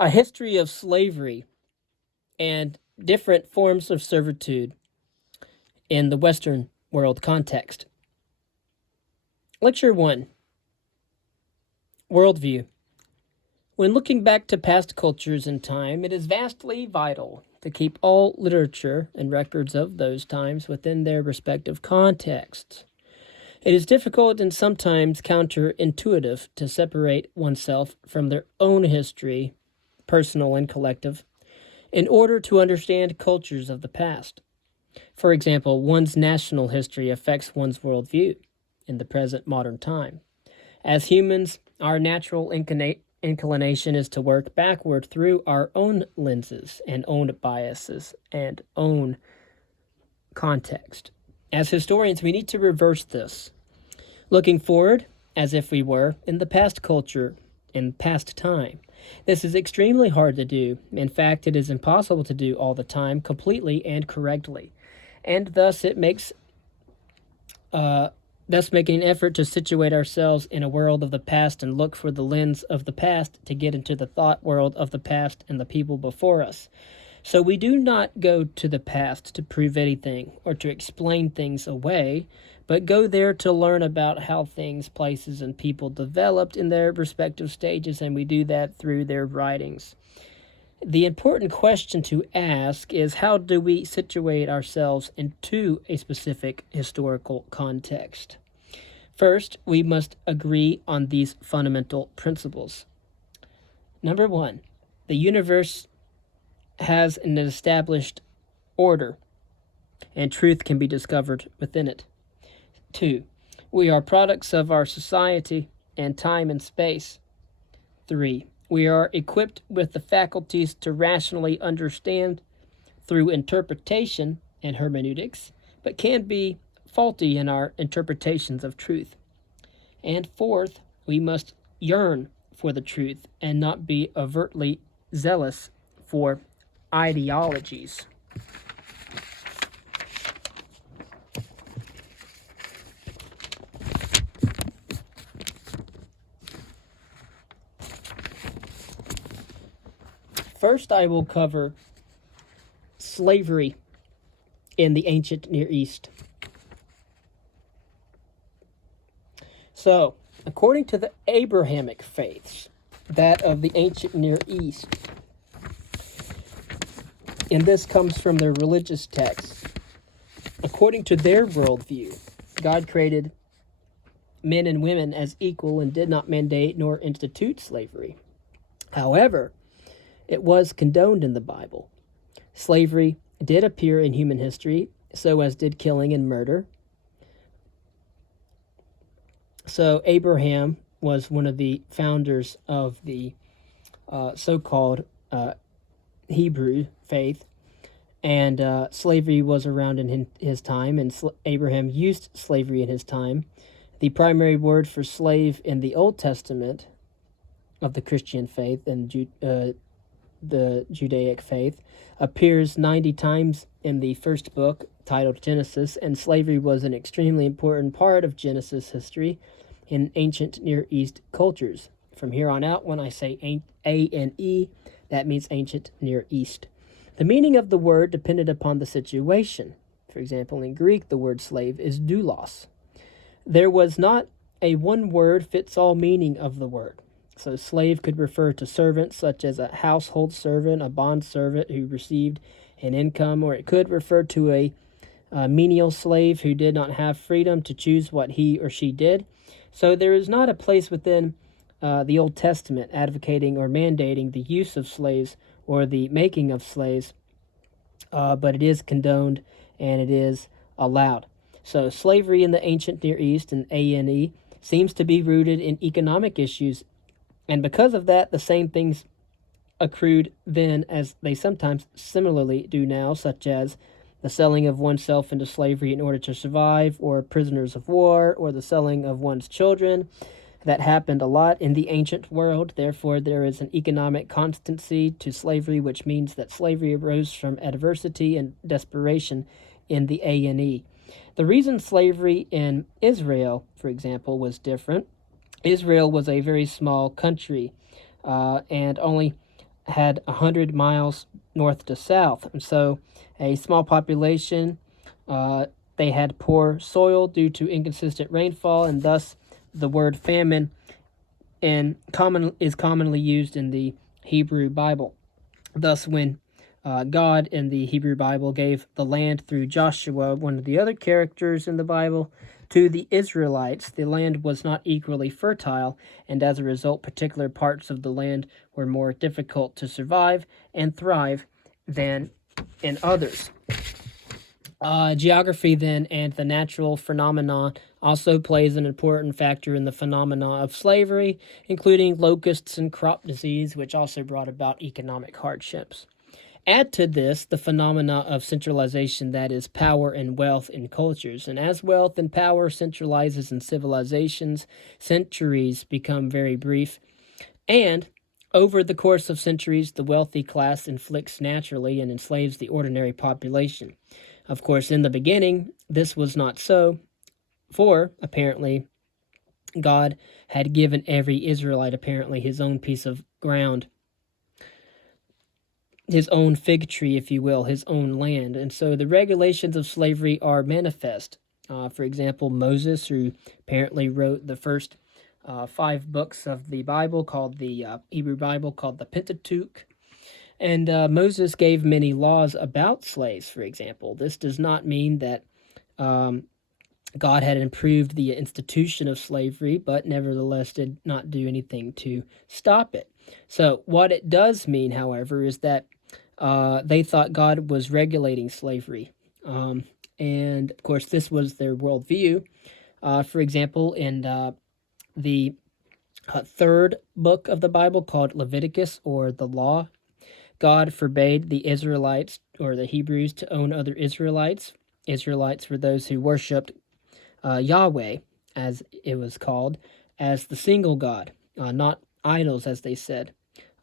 A history of slavery and different forms of servitude in the Western world context. Lecture 1. Worldview. When looking back to past cultures and time, it is vastly vital to keep all literature and records of those times within their respective contexts. It is difficult and sometimes counterintuitive to separate oneself from their own history, personal and collective, in order to understand cultures of the past. For example, one's national history affects one's worldview in the present modern time. As humans, our natural inclination is to work backward through our own lenses and own biases and own context. As historians, we need to reverse this, looking forward as if we were in the past culture, in past time. This is extremely hard to do. In fact, it is impossible to do all the time completely and correctly. And thus it makes making an effort to situate ourselves in a world of the past and look for the lens of the past to get into the thought world of the past and the people before us. So we do not go to the past to prove anything or to explain things away, but go there to learn about how things, places, and people developed in their respective stages, and we do that through their writings. The important question to ask is, how do we situate ourselves into a specific historical context? First, we must agree on these fundamental principles. Number 1, the universe has an established order, and truth can be discovered within it. 2, we are products of our society and time and space. 3, we are equipped with the faculties to rationally understand through interpretation and hermeneutics, but can be faulty in our interpretations of truth. And 4th, we must yearn for the truth and not be overtly zealous for ideologies. First, I will cover slavery in the ancient Near East. So, according to the Abrahamic faiths, that of the ancient Near East, and this comes from their religious texts, according to their worldview, God created men and women as equal and did not mandate nor institute slavery. However, it was condoned in the Bible. Slavery did appear in human history, so as did killing and murder. So Abraham was one of the founders of the so-called Hebrew faith, and slavery was around in his time, and Abraham used slavery in his time. The primary word for slave in the Old Testament of the Christian faith and the Judaic faith appears 90 times in the first book, titled Genesis, and slavery was an extremely important part of Genesis history in ancient Near East cultures. From here on out, when I say A-N-E, that means ancient Near East. The meaning of the word depended upon the situation. For example, in Greek, the word slave is doulos. There was not a one-word-fits-all meaning of the word. So slave could refer to servants, such as a household servant, a bond servant who received an income, or it could refer to a menial slave who did not have freedom to choose what he or she did. So there is not a place within the Old Testament advocating or mandating the use of slaves or the making of slaves, but it is condoned and it is allowed. So slavery in the ancient Near East, and ANE, seems to be rooted in economic issues, and because of that, the same things accrued then as they sometimes similarly do now, such as the selling of oneself into slavery in order to survive, or prisoners of war, or the selling of one's children. That happened a lot in the ancient world. Therefore, there is an economic constancy to slavery, which means that slavery arose from adversity and desperation in the ANE. The reason slavery in Israel, for example, was different. Israel was a very small country and only had 100 miles north to south. And so a small population, they had poor soil due to inconsistent rainfall, and thus the word famine is commonly used in the Hebrew Bible. Thus, when God in the Hebrew Bible gave the land through Joshua, one of the other characters in the Bible, to the Israelites, the land was not equally fertile, and as a result, particular parts of the land were more difficult to survive and thrive than in others. Geography, then, and the natural phenomenon also plays an important factor in the phenomena of slavery, including locusts and crop disease, which also brought about economic hardships. Add to this the phenomena of centralization, that is, power and wealth in cultures. And as wealth and power centralizes in civilizations, centuries become very brief. And over the course of centuries, the wealthy class inflicts naturally and enslaves the ordinary population. Of course, in the beginning, this was not so, for apparently God had given every Israelite apparently his own piece of ground, his own fig tree, if you will, his own land. And so the regulations of slavery are manifest. For example, Moses, who apparently wrote the first 5 books of the Bible, called the Hebrew Bible, called the Pentateuch. And Moses gave many laws about slaves, for example. This does not mean that God had improved the institution of slavery, but nevertheless did not do anything to stop it. So what it does mean, however, is that they thought God was regulating slavery. And, of course, this was their worldview. For example, in the 3rd book of the Bible, called Leviticus, or the Law, God forbade the Israelites, or the Hebrews, to own other Israelites. Israelites were those who worshipped Yahweh, as it was called, as the single God, not idols, as they said.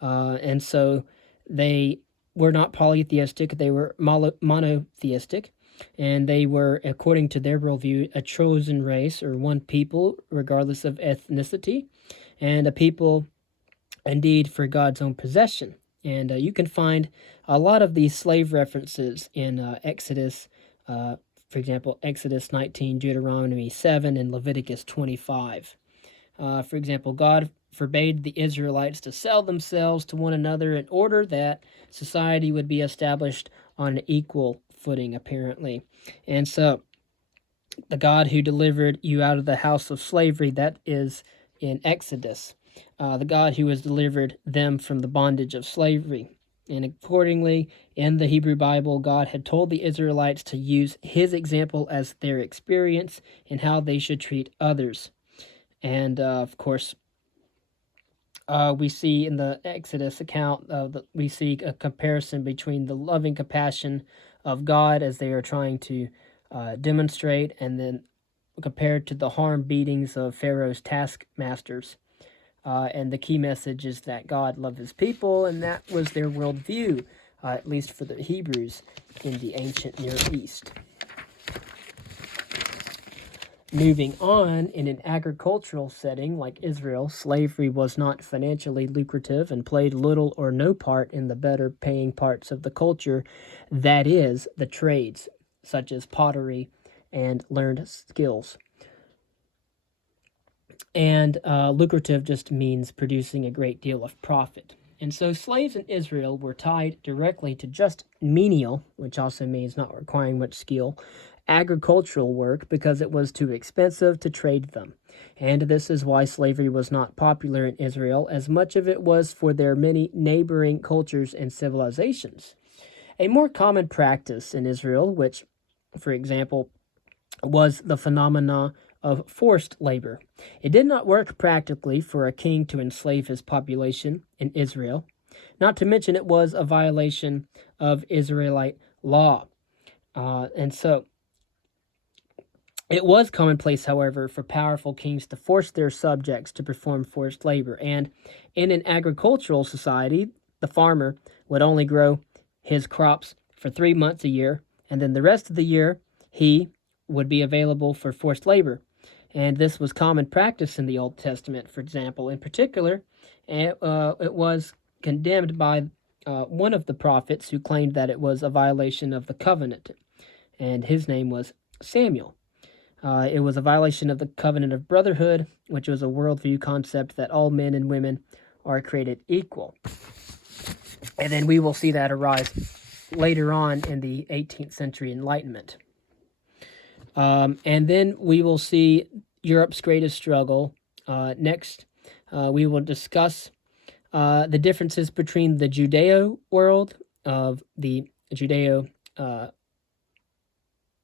And so they were not polytheistic, they were monotheistic, and they were, according to their worldview, a chosen race, or one people, regardless of ethnicity, and a people indeed for God's own possession. And you can find a lot of these slave references in Exodus, for example, Exodus 19, Deuteronomy 7, and Leviticus 25. For example, God forbade the Israelites to sell themselves to one another in order that society would be established on an equal footing, apparently. And so the God who delivered you out of the house of slavery, that is in Exodus. The God who has delivered them from the bondage of slavery. And accordingly, in the Hebrew Bible, God had told the Israelites to use his example as their experience in how they should treat others. And, of course, we see in the Exodus account, we see a comparison between the loving compassion of God as they are trying to demonstrate, and then compared to the harm beatings of Pharaoh's taskmasters. And the key message is that God loved his people, and that was their worldview, at least for the Hebrews in the ancient Near East. Moving on, in an agricultural setting like Israel, slavery was not financially lucrative and played little or no part in the better paying parts of the culture, that is, the trades, such as pottery and learned skills. And lucrative just means producing a great deal of profit. And so slaves in Israel were tied directly to just menial, which also means not requiring much skill, agricultural work, because it was too expensive to trade them. And this is why slavery was not popular in Israel, as much of it was for their many neighboring cultures and civilizations. A more common practice in Israel, which, for example, was the phenomena of forced labor. It did not work practically for a king to enslave his population in Israel, not to mention it was a violation of Israelite law. And so it was commonplace, however, for powerful kings to force their subjects to perform forced labor. And in an agricultural society, the farmer would only grow his crops for 3 months a year, and then the rest of the year he would be available for forced labor. And this was common practice in the Old Testament, for example. In particular, it was condemned by one of the prophets who claimed that it was a violation of the covenant, and his name was Samuel. It was a violation of the covenant of brotherhood, which was a worldview concept that all men and women are created equal. And then we will see that arise later on in the 18th century Enlightenment. And then we will see Europe's greatest struggle. Next, we will discuss the differences between the Judeo world of the Judeo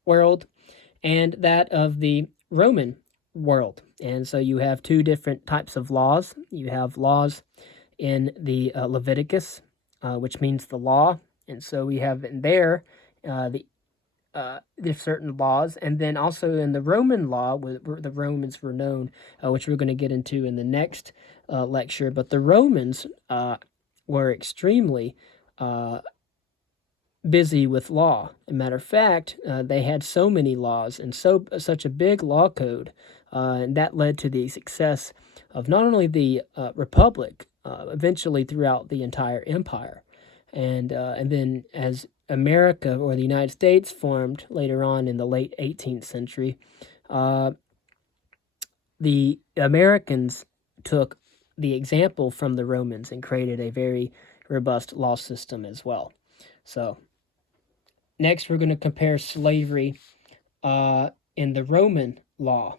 world and that of the Roman world. And so you have two different types of laws. You have laws in the Leviticus, which means the law. And so we have in there there's certain laws, and then also in the Roman law, where the Romans were known, which we're going to get into in the next lecture. But the Romans were extremely busy with law. As a matter of fact, they had so many laws and such a big law code, and that led to the success of not only the Republic, eventually throughout the entire empire, and then as America or the United States formed later on in the late 18th century, the Americans took the example from the Romans and created a very robust law system as well. So next we're going to compare slavery in the Roman law